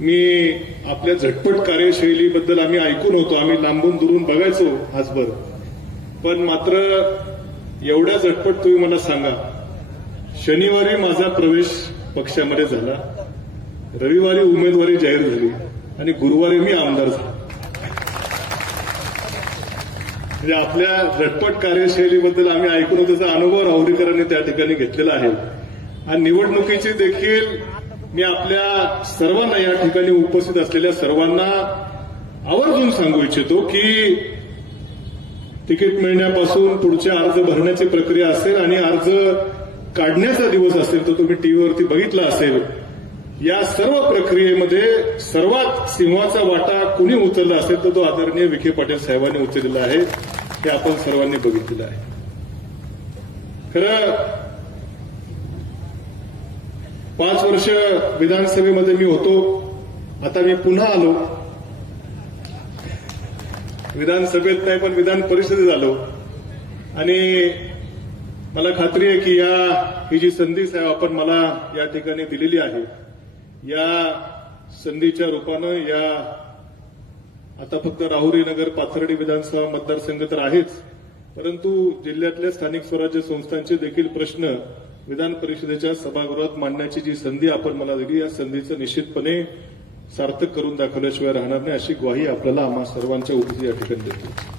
मी आपल्या झटपट कार्यशैलीबद्दल आम्ही ऐकून होतो, आम्ही लांबून दुरून बघायचो आजभर, पण मात्र एवढ्या झटपट तुम्ही मला सांगा, शनिवारी माझा प्रवेश पक्षामध्ये झाला, रविवारी उमेदवारी जाहीर झाली आणि गुरुवारी मी आमदार झालो. म्हणजे आपल्या झटपट कार्यशैलीबद्दल आम्ही ऐकून त्याचा अनुभव राहुरीकरांनी त्या ठिकाणी घेतलेला आहे. आणि निवडणुकीची देखील मी आपल्या सर्वांना, या ठिकाणी उपस्थित असलेल्या सर्वांना आवर्जून सांगू इच्छितो की तिकीट मिळण्यापासून पुढच्या अर्ज भरण्याची प्रक्रिया असेल आणि अर्ज काढण्याचा दिवस असेल, तो तुम्ही टीव्हीवरती बघितला असेल. या सर्व प्रक्रियेमध्ये सर्वात सिंहाचा वाटा कुणी उचलला असेल तर तो आदरणीय विखे पाटील साहेबांनी उचललेला आहे, हे आपण सर्वांनी बघितलेलं आहे. खरं 5 वर्ष विधानसभेमध्ये मी होतो, आता मी पुन्हा आलो, विधानसभेत नाही पण विधान परिषदेत आलो आणि मला खात्री आहे की ही जी संधी साहेब आपण मला या ठिकाणी दिलेली आहे, या संधीच्या रूपानं या आता फक्त राहुरी नगर पाथर्डी विधानसभा मतदारसंघ तर आहेच, परंतु जिल्ह्यातल्या स्थानिक स्वराज्य संस्थांचे देखील प्रश्न विधान परिषदेच्या सभागृहात मांडण्याची जी संधी आपण मला दिली, या संधीचं निश्चितपणे सार्थक करून दाखवल्याशिवाय राहणार नाही, अशी ग्वाही आपल्याला आम्हा सर्वांच्या उपस्थिती या ठिकाणी देतो.